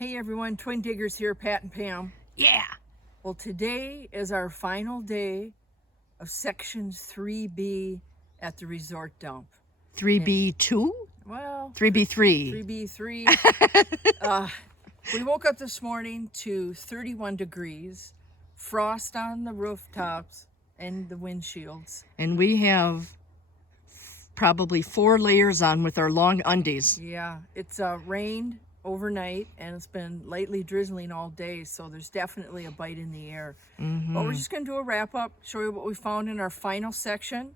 Hey everyone, Twin Diggers here, Pat and Pam. Yeah. Well, today is our final day of Section 3B at the resort dump. 3B2? Well, 3B3. 3B3. We woke up this morning to 31 degrees, frost on the rooftops and the windshields. And we have probably 4 layers on with our long undies. Yeah, it's rained overnight and it's been lightly drizzling all day, so there's definitely a bite in the air. But we're just going to do a wrap up, show you what we found in our final section,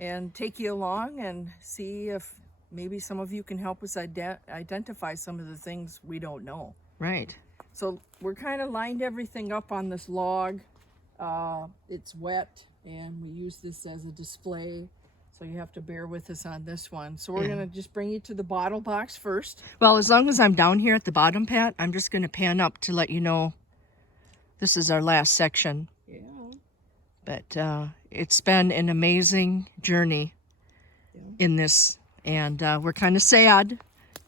and take you along and see if maybe some of you can help us identify some of the things we don't know. Right. So we're kind of lined everything up on this log. It's wet and we use this as a display, so you have to bear with us on this one. So we're going to just bring you to the bottle box first. Well, as long as I'm down here at the bottom, Pat, I'm just going to pan up to let you know this is our last section. Yeah. But it's been an amazing journey in this, and we're kind of sad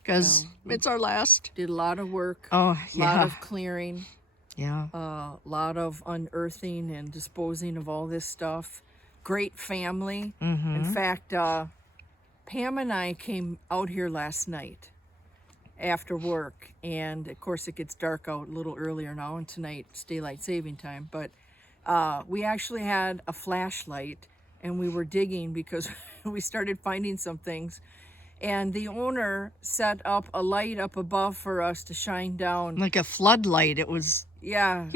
because it's our last. Did a lot of work. Oh, A lot yeah. of clearing. Yeah. A lot of unearthing and disposing of all this stuff. Great family. In fact, Pam and I came out here last night after work, and of course it gets dark out a little earlier now, and tonight's daylight saving time, but we actually had a flashlight and we were digging because we started finding some things, and the owner set up a light up above for us to shine down. Like a floodlight. It was, Yeah.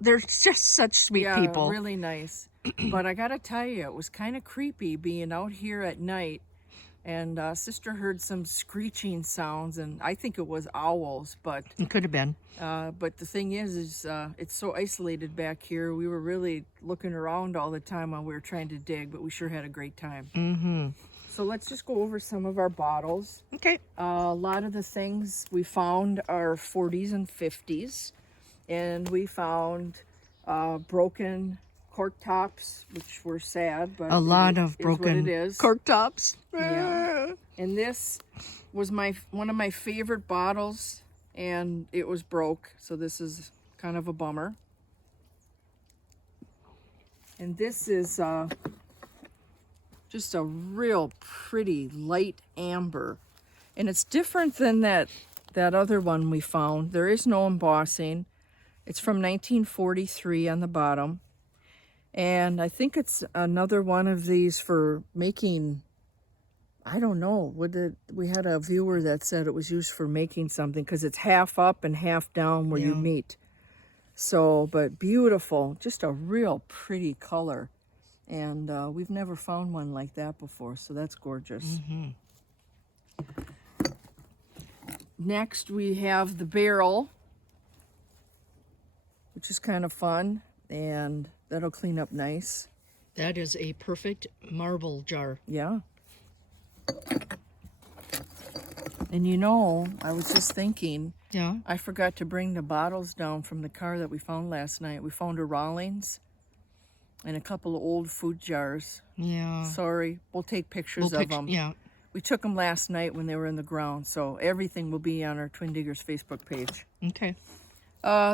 they're just such sweet people. Really nice. But I gotta tell you, it was kind of creepy being out here at night, and sister heard some screeching sounds, and I think it was owls, but It could have been. the thing is it's so isolated back here. We were really looking around all the time while we were trying to dig, but we sure had a great time. So let's just go over some of our bottles. Okay. A lot of the things we found are 40s and 50s, and we found broken cork tops, which were sad, but A lot of is what broken it is. cork tops. Yeah. And this was one of my favorite bottles, and it was broke, so this is kind of a bummer. And this is just a real pretty light amber, and it's different than that other one we found. There is no embossing. It's from 1943 on the bottom, and I think it's another one of these for making, I don't know, we had a viewer that said it was used for making something because it's half up and half down where you meet. So, but beautiful, just a real pretty color. And we've never found one like that before, so that's gorgeous. Next, we have the barrel, which is kind of fun, and that'll clean up nice. That is a perfect marble jar. Yeah. And you know, I was just thinking, Yeah. I forgot to bring the bottles down from the car that we found last night. We found a Rawlings and a couple of old food jars. Yeah. Sorry, we'll take pictures of them. Yeah. We took them last night when they were in the ground, so everything will be on our Twin Diggers Facebook page. Okay.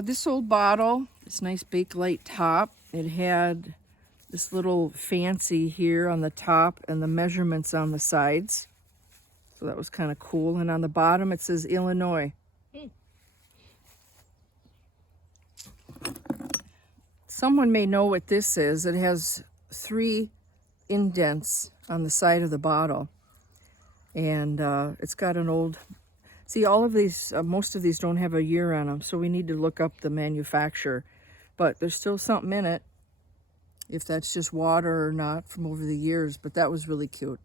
This old bottle, this nice Bakelite top, it had this little fancy here on the top and the measurements on the sides. So that was kind of cool. And on the bottom it says Illinois. Someone may know what this is. It has 3 indents on the side of the bottle. And it's got an old... See, all of these, most of these don't have a year on them, so we need to look up the manufacturer. But there's still something in it, if that's just water or not from over the years. But that was really cute.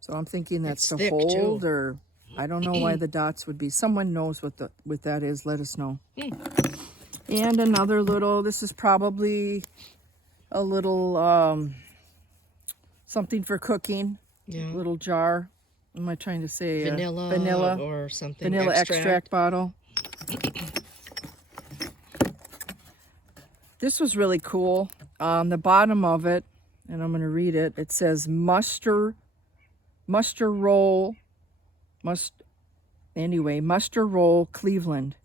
So I'm thinking that's It's to thick, hold, too. or I don't know why the dots would be. Someone knows what that is. Let us know. And another little, this is probably a little something for cooking. Yeah. Little jar. What am I trying to say? Vanilla or something. Vanilla extract bottle. This was really cool. On the bottom of it, and I'm going to read it, it says muster roll, Anyway, Muster Roll Cleveland.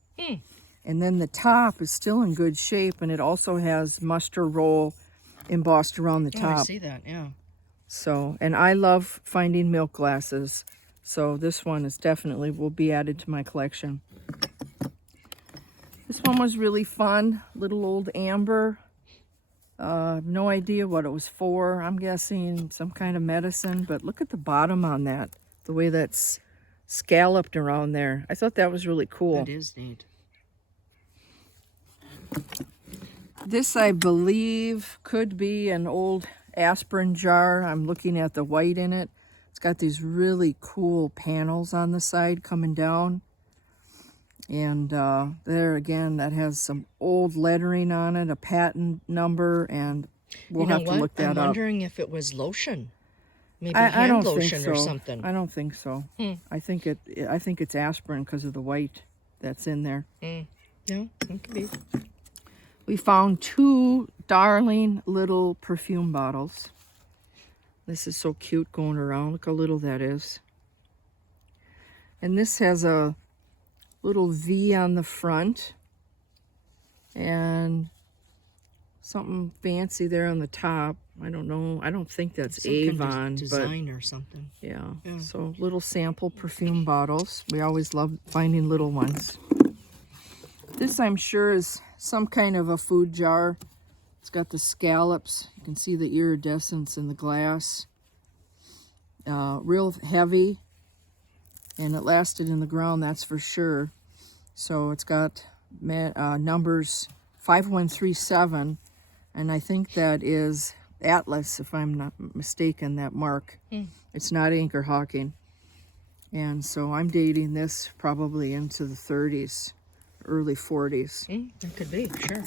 And then the top is still in good shape, and it also has Muster Roll embossed around the Oh, I top. see that, yeah. So, and I love finding milk glasses. So this one is definitely will be added to my collection. This one was really fun. Little old amber. No idea what it was for. I'm guessing some kind of medicine, but look at the bottom on that. The way that's scalloped around there. I thought that was really cool. That is neat. This, I believe, could be an old aspirin jar. I'm looking at the white in it. It's got these really cool panels on the side coming down. And there again, that has some old lettering on it, a patent number, and we'll have to look that I'm up. wondering if it was lotion. Maybe I hand don't lotion think so. or something. I don't think so. I think it's aspirin because of the white that's in there. No, it could be. We found 2 darling little perfume bottles. This is so cute going around. Look how little that is. And this has a little V on the front and something fancy there on the top. I don't know. I don't think that's Some kind of Avon, design or something. but yeah. Yeah. So little sample perfume bottles. We always love finding little ones. This, I'm sure, is some kind of a food jar. It's got the scallops. You can see the iridescence in the glass. Real heavy, and it lasted in the ground, that's for sure. So it's got numbers 5137, and I think that is Atlas, if I'm not mistaken, that mark. It's not Anchor Hawking. And so I'm dating this probably into the 30s. Early 40s. It could be, sure.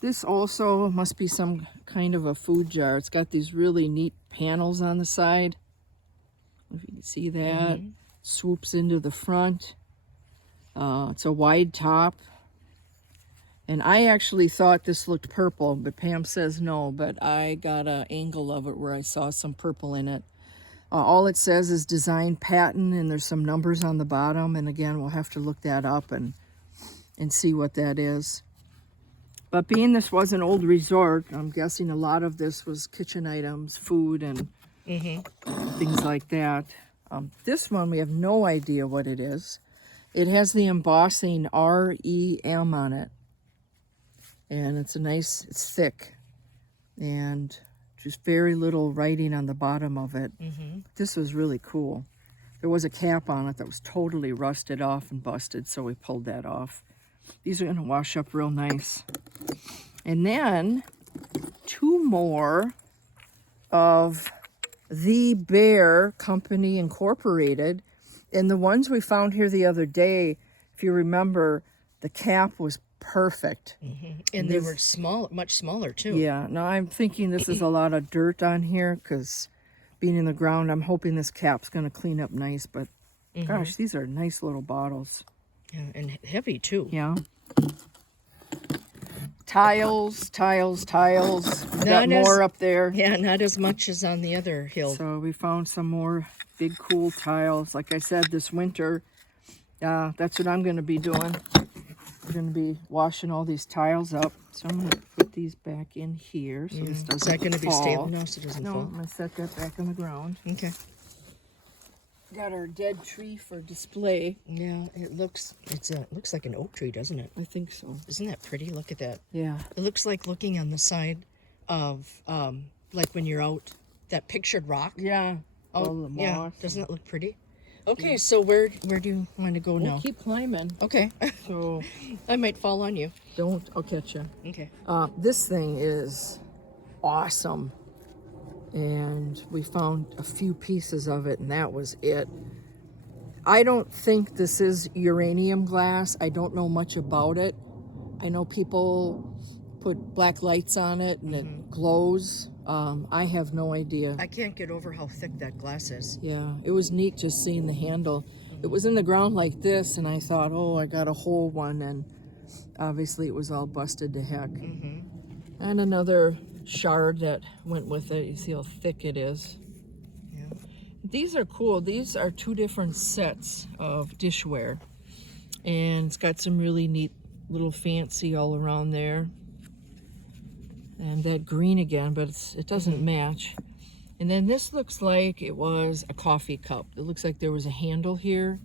This also must be some kind of a food jar. It's got these really neat panels on the side. If you can see that. Swoops into the front. It's a wide top. And I actually thought this looked purple, but Pam says no, but I got an angle of it where I saw some purple in it. All it says is design patent, and there's some numbers on the bottom. And again, we'll have to look that up and see what that is. But being this was an old resort, I'm guessing a lot of this was kitchen items, food, and things like that. This one, we have no idea what it is. It has the embossing REM on it. And it's it's thick. And just very little writing on the bottom of it. This was really cool. There was a cap on it that was totally rusted off and busted, so we pulled that off. These are going to wash up real nice. And then 2 more of The Bear Company Incorporated. And the ones we found here the other day, if you remember, the cap was perfect. And they were small, much smaller too. Yeah, now I'm thinking this is a lot of dirt on here because being in the ground, I'm hoping this cap's going to clean up nice. But gosh, these are nice little bottles. Yeah, and heavy too. Yeah. Tiles. Got more up there. Yeah, not as much as on the other hill. So we found some more big cool tiles. Like I said, this winter, that's what I'm going to be doing. I'm going to be washing all these tiles up. So I'm going to put these back in here so this doesn't Is that going to be fall. stable now so it doesn't No, fall? I'm going to set that back on the ground. Okay. Got our dead tree for display. Yeah, it looks like an oak tree, doesn't it? I think so. Isn't that pretty? Look at that. Yeah. It looks like looking on the side of like when you're out, that pictured rock. Yeah. Oh, yeah. Doesn't it look pretty? Okay, so where do you want to go now? We'll keep climbing. Okay. So I might fall on you. I'll catch you. Okay. This thing is awesome. And we found a few pieces of it, and that was it. I don't think this is uranium glass. I don't know much about it. I know people put black lights on it and it glows. I have no idea. I can't get over how thick that glass is. Yeah, it was neat just seeing the handle. It was in the ground like this, and I thought, oh, I got a whole one, and obviously it was all busted to heck. And another shard that went with it. You see how thick it is. Yeah. these are cool. These are 2 different sets of dishware. And it's got some really neat little fancy all around there. And that green again, but it doesn't match. And then this looks like it was a coffee cup. It looks like there was a handle here.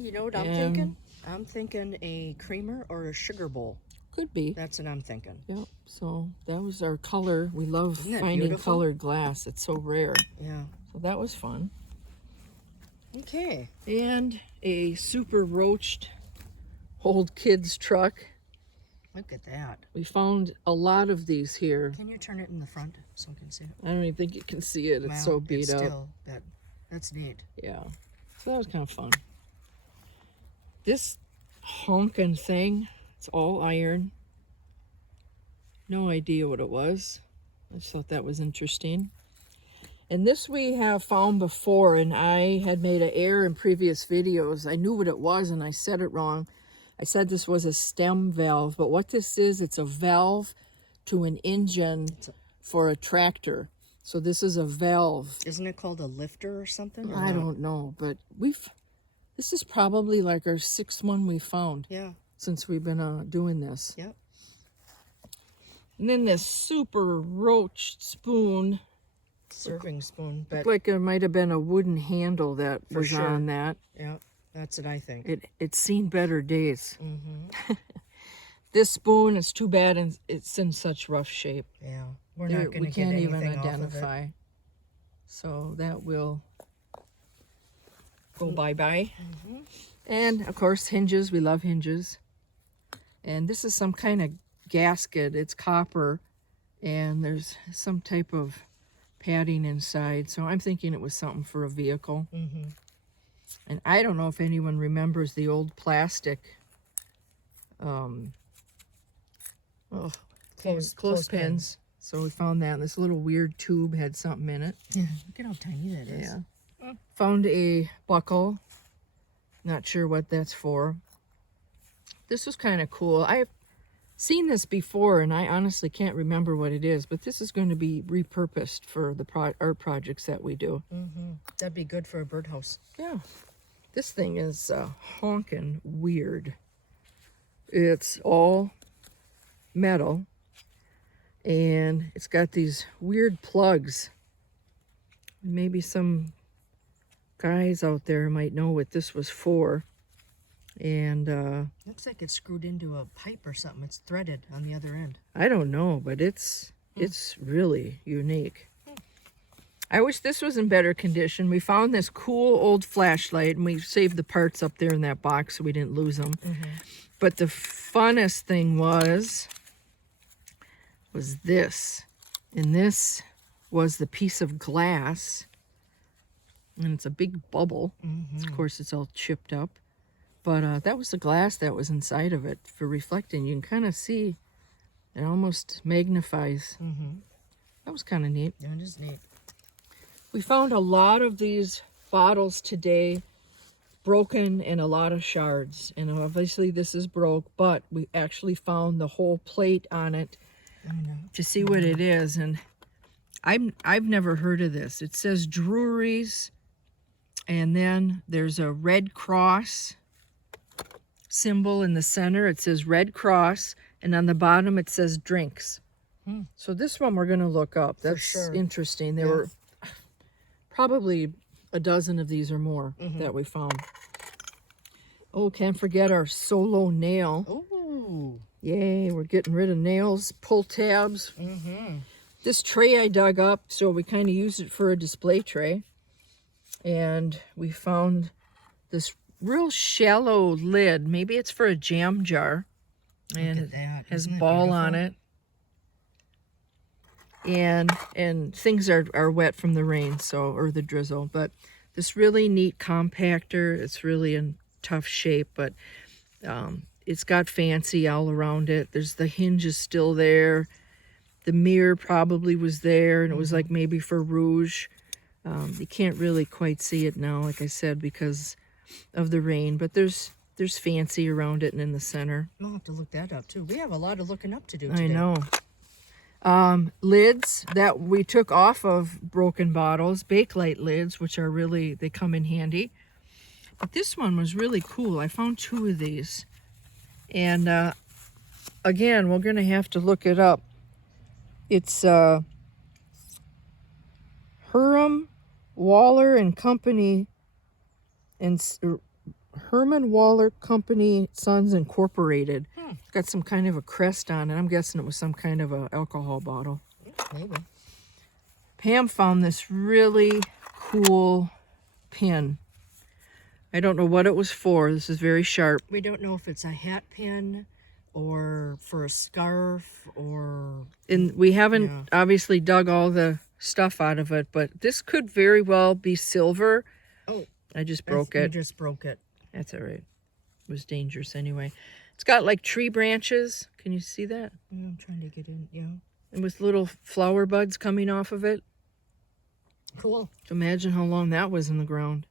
You know what I'm thinking? I'm thinking a creamer or a sugar bowl. Could be. That's what I'm thinking. Yep. So that was our color. We love Isn't that finding beautiful? colored glass. It's so rare. Yeah. So that was fun. Okay. And a super roached old kid's truck. Look at that. We found a lot of these here. Can you turn it in the front so I can see it? I don't even think you can see it. It's Well, so beat it's up. Still, that's neat. Yeah. So that was kind of fun. This honking thing, it's all iron. No idea what it was. I just thought that was interesting. And this we have found before, and I had made an error in previous videos. I knew what it was, and I said it wrong. I said this was a stem valve, but what this is, it's a valve to an engine for a tractor. So this is a valve. Isn't it called a lifter or something? Or I not? don't know, but this is probably like our 6th one we found Yeah. since we've been doing this. Yep. And then this super roached spoon. Serving spoon, but Looked like it might have been a wooden handle that For was sure. on that. yeah, that's what I think. It's seen better days. Mm-hmm. This spoon is too bad and it's in such rough shape. Yeah, we're There- not going we to get can't anything even off of it. identify. So that will go bye-bye. Mm-hmm. And of course hinges, we love hinges. And this is some kind of gasket. It's copper and there's some type of padding inside. So I'm thinking it was something for a vehicle. Mm-hmm. And I don't know if anyone remembers the old plastic clothespins. So we found that. This little weird tube had something in it. Yeah, look at how tiny that is. Yeah. Found a buckle. Not sure what that's for. This was kind of cool. I've seen this before, and I honestly can't remember what it is, but this is going to be repurposed for the art projects that we do. Mm-hmm. That'd be good for a birdhouse. Yeah. This thing is honking weird. It's all metal, and it's got these weird plugs. Maybe some guys out there might know what this was for. And Looks like it's screwed into a pipe or something. It's threaded on the other end. I don't know, but it's really unique. I wish this was in better condition. We found this cool old flashlight, and we saved the parts up there in that box so we didn't lose them. Mm-hmm. But the funnest thing was this. And this was the piece of glass. And it's a big bubble. Mm-hmm. Of course, it's all chipped up. But that was the glass that was inside of it for reflecting. You can kind of see it almost magnifies. Mm-hmm. That was kind of neat. Yeah, it is neat. We found a lot of these bottles today broken and a lot of shards. And obviously this is broke, but we actually found the whole plate on it I know. to see what it is. And I've never heard of this. It says Drury's, and then there's a Red Cross symbol in the center. It says Red Cross, and on the bottom it says drinks. So this one we're going to look up. That's sure. interesting. There Yeah. were probably a dozen of these or more that we found. Oh, can't forget our Solo nail. Oh. Yay, we're getting rid of nails, pull tabs. Mm-hmm. This tray I dug up, so we kind of used it for a display tray. And we found this real shallow lid. Maybe it's for a jam jar. And Look at that. it has Isn't that ball on beautiful? it. And things are wet from the rain, or the drizzle. But this really neat compactor. It's really in tough shape, but it's got fancy all around it. There's the hinges still there. The mirror probably was there, and it was like maybe for rouge. You can't really quite see it now, like I said, because of the rain. But there's fancy around it and in the center. We'll have to look that up too. We have a lot of looking up to do today. I know. Lids that we took off of broken bottles, Bakelite lids, which are really, they come in handy. But this one was really cool. I found 2 of these. And again, we're going to have to look it up. It's Herman Waller and Company and Herman Waller Company Sons Incorporated. It's got some kind of a crest on it. I'm guessing it was some kind of a alcohol bottle. Maybe. Pam found this really cool pin. I don't know what it was for. This is very sharp. We don't know if it's a hat pin or for a scarf or... And we haven't obviously dug all the stuff out of it, but this could very well be silver. Oh, I just broke it. You just broke it. That's all right. It was dangerous anyway. It's got like tree branches. Can you see that? Yeah, I'm trying to get in, yeah. And with little flower buds coming off of it. Cool. So imagine how long that was in the ground.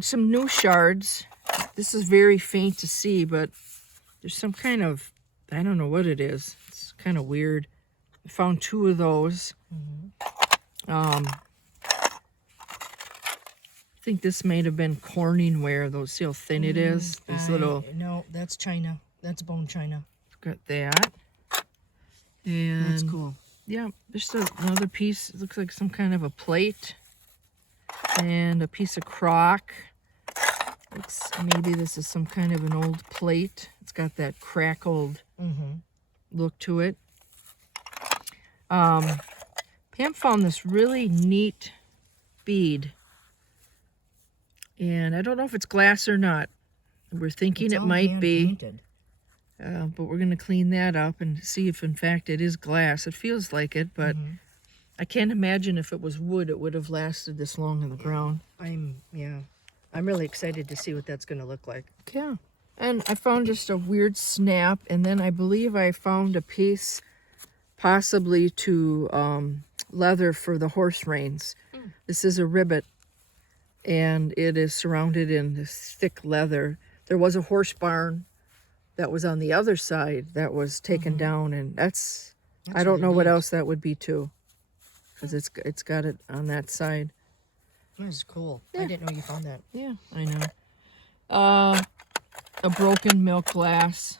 Some new shards. This is very faint to see, but there's some kind of, I don't know what it is. It's kind of weird. I found 2 of those. I think this might have been Corning ware. Those, see how thin it is? These little... No, that's China. That's bone China. Got that. And That's cool. yeah, there's another piece. It looks like some kind of a plate. And a piece of crock. Looks, maybe this is some kind of an old plate. It's got that crackled look to it. Pam found this really neat bead. And I don't know if it's glass or not. We're thinking it might be. But we're going to clean that up and see if in fact it is glass. It feels like it, but I can't imagine if it was wood it would have lasted this long in the ground. I'm really excited to see what that's going to look like. Yeah. And I found just a weird snap, and then I believe I found a piece possibly to leather for the horse reins. This is a ribbit, and it is surrounded in this thick leather. There was a horse barn that was on the other side that was taken down, and that's I don't know what else that would be too, because it's got it on that side. That's cool. I didn't know you found that. Yeah, I know. A broken milk glass.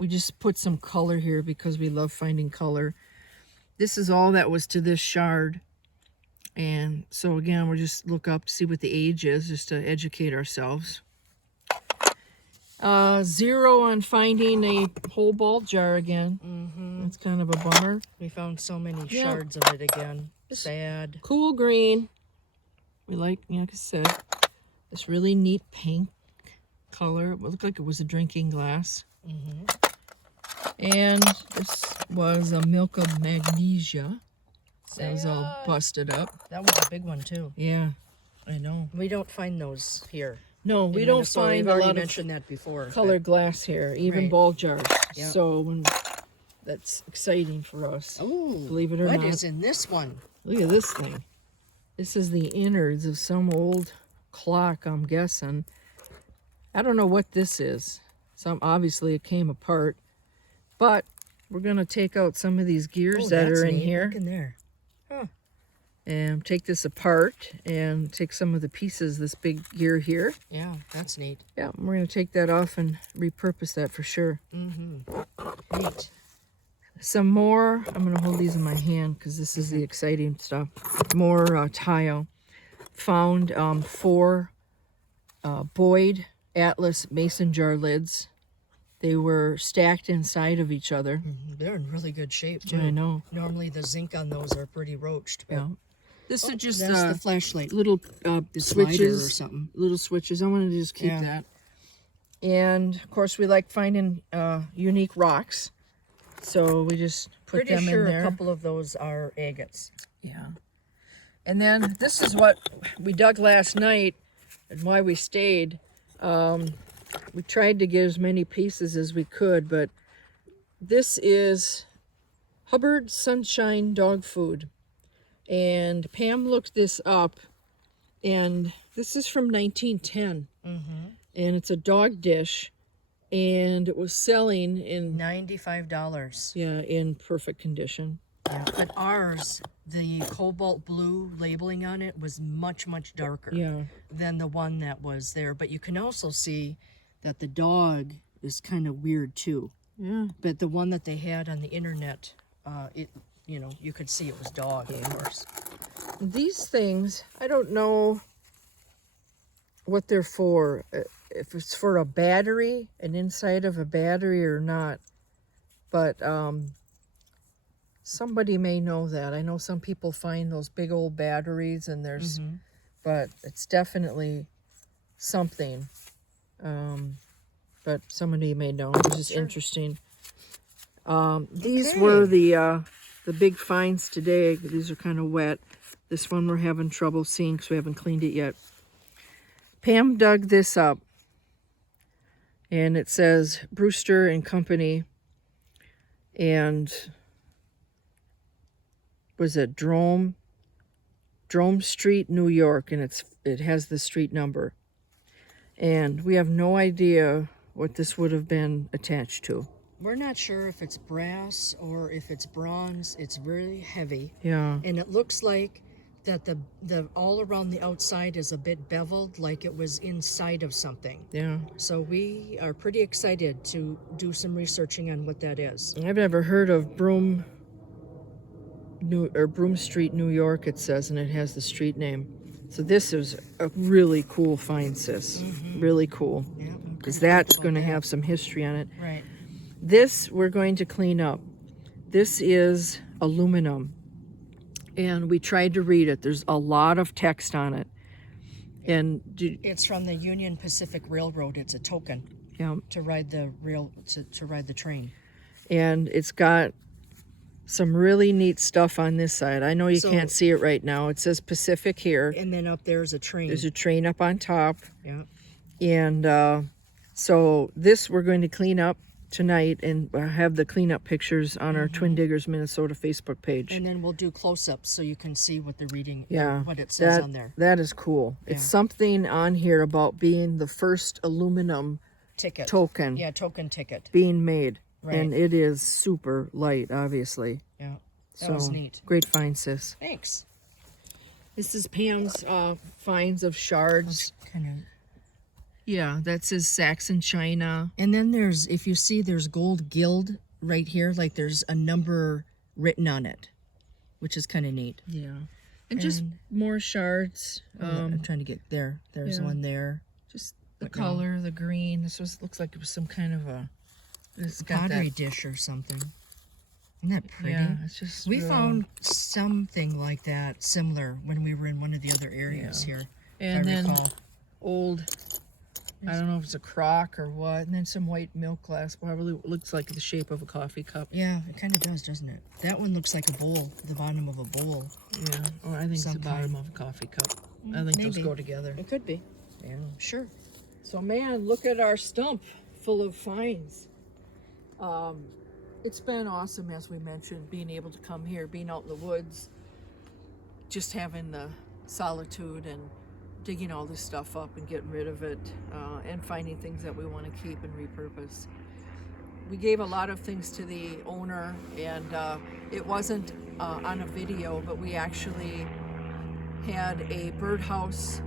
We just put some color here because we love finding color. This is all that was to this shard. And so again, we'll just look up, see what the age is, just to educate ourselves. 0 on finding a whole ball jar again. That's kind of a bummer. We found so many shards of it again. Sad. Cool green. We like I said, this really neat pink color. It looked like it was a drinking glass. And this was a milk of magnesia. That was all busted up. That was a big one too. Yeah, I know. We don't find those here. No, we don't find a lot mentioned that before. of colored glass here, even ball jars. Yep. So that's exciting for us. Oh, believe it or not. What is in this one? Look at this thing. This is the innards of some old clock, I'm guessing. I don't know what this is. Obviously it came apart. But we're going to take out some of these gears that are in here. Look in there. And take this apart and take some of the pieces, this big gear here. Yeah, that's neat. Yeah, we're going to take that off and repurpose that for sure. Neat. Some more, I'm going to hold these in my hand because this is the exciting stuff. More tile. Found 4 Boyd Atlas mason jar lids. They were stacked inside of each other. They're in really good shape too. I know. Normally the zinc on those are pretty roached. But Yeah. This is just that's the flashlight. little Slider or switches. something. Little switches. I wanted to just keep that. And of course we like finding unique rocks. So we just put Pretty them sure in there. a couple of those are agates. Yeah. And then this is what we dug last night and why we stayed. We tried to get as many pieces as we could, but this is Hubbard Sunshine Dog Food. And Pam looked this up, and this is from 1910. And it's a dog dish. and it was selling in $95. in perfect condition. Yeah, but ours, the cobalt blue labeling on it was much, much darker Yeah. than the one that was there. But you can also see that the dog is kind of weird too. Yeah. But the one that they had on the internet, you could see it was dog, of course. These things, I don't know what they're for. If it's for a battery, an inside of a battery or not. But somebody may know that. I know some people find those big old batteries and there's, but it's definitely something. But somebody may know. It's just interesting. These were the big finds today. These are kind of wet. This one we're having trouble seeing because we haven't cleaned it yet. Pam dug this up. And it says Brewster and Company. And was it Drome Street, New York, and it has the street number. And we have no idea what this would have been attached to. We're not sure if it's brass or if it's bronze. It's really heavy. Yeah. And it looks like that the all around the outside is a bit beveled, like it was inside of something. Yeah. So we are pretty excited to do some researching on what that is. I've never heard of Broom Street, New York, it says, and it has the street name. So this is a really cool find, sis. Really cool. Yeah, Because that's going to have some history on it. right. This we're going to clean up. This is aluminum. And we tried to read it. There's a lot of text on it. And It's from the Union Pacific Railroad. It's a token yeah, to ride the to ride the train. and it's got some really neat stuff on this side. I know you So- can't see it right now. It says Pacific here. And then up there's a train. There's a train up on top. Yeah. And so this we're going to clean up tonight and have the cleanup pictures on our Twin Diggers Minnesota Facebook page. And then we'll do close-ups so you can see what they're reading, Yeah, what it says that, on there. that is cool. It's Yeah. something on here about being the first aluminum Ticket. token Yeah, token ticket. being made. Right. And it is super light, obviously. Yeah. That was neat. Great find, sis. Thanks. This is Pam's finds of shards. Kind of. Yeah, that says Saxon China. And then if you see, there's gold guild right here. Like there's a number written on it, which is kind of neat. Yeah. And just more shards. I'm trying to get there. There's yeah. one there. Just the color, the green. Looks like it was some kind of a... It's got Pottery that, dish or something. Isn't that pretty? yeah, it's just We real- found something like that similar when we were in one of the other areas here. And if I then recall. old, I don't know if it's a crock or what, and then some white milk glass, probably looks like the shape of a coffee cup. Yeah, it kind of does, doesn't it? That one looks like a bowl, the bottom of a bowl. Yeah, or I think it's the Some bottom kind. of a coffee cup. I think those maybe. go together. It could be. Yeah. Sure. So man, look at our stump full of finds. It's been awesome, as we mentioned, being able to come here, being out in the woods, just having the solitude and digging all this stuff up and getting rid of it, and finding things that we want to keep and repurpose. We gave a lot of things to the owner, and it wasn't on a video, but we actually had a birdhouse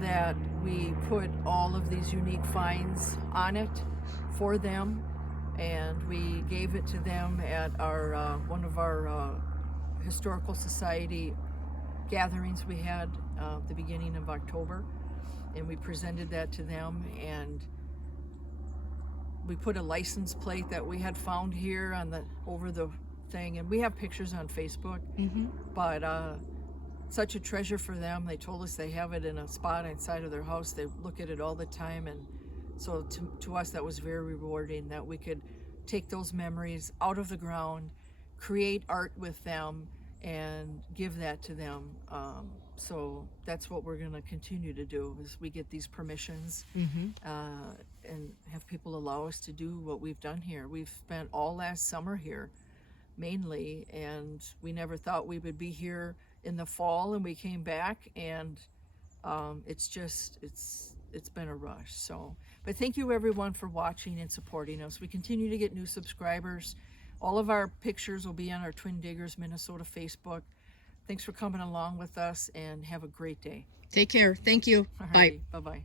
that we put all of these unique finds on it for them, and we gave it to them at our one of our historical society gatherings we had the beginning of October, and we presented that to them, and we put a license plate that we had found here on the over the thing, and we have pictures on Facebook. But such a treasure for them. They told us they have it in a spot inside of their house. They look at it all the time, and so to us that was very rewarding that we could take those memories out of the ground, create art with them, and give that to them. So that's what we're going to continue to do, is we get these permissions and have people allow us to do what we've done here. We've spent all last summer here mainly, and we never thought we would be here in the fall, and we came back, and it's it's been a rush. So, but thank you everyone for watching and supporting us. We continue to get new subscribers. All of our pictures will be on our Twin Diggers Minnesota Facebook. Thanks for coming along with us, and have a great day. Take care. Thank you. Bye. Bye bye.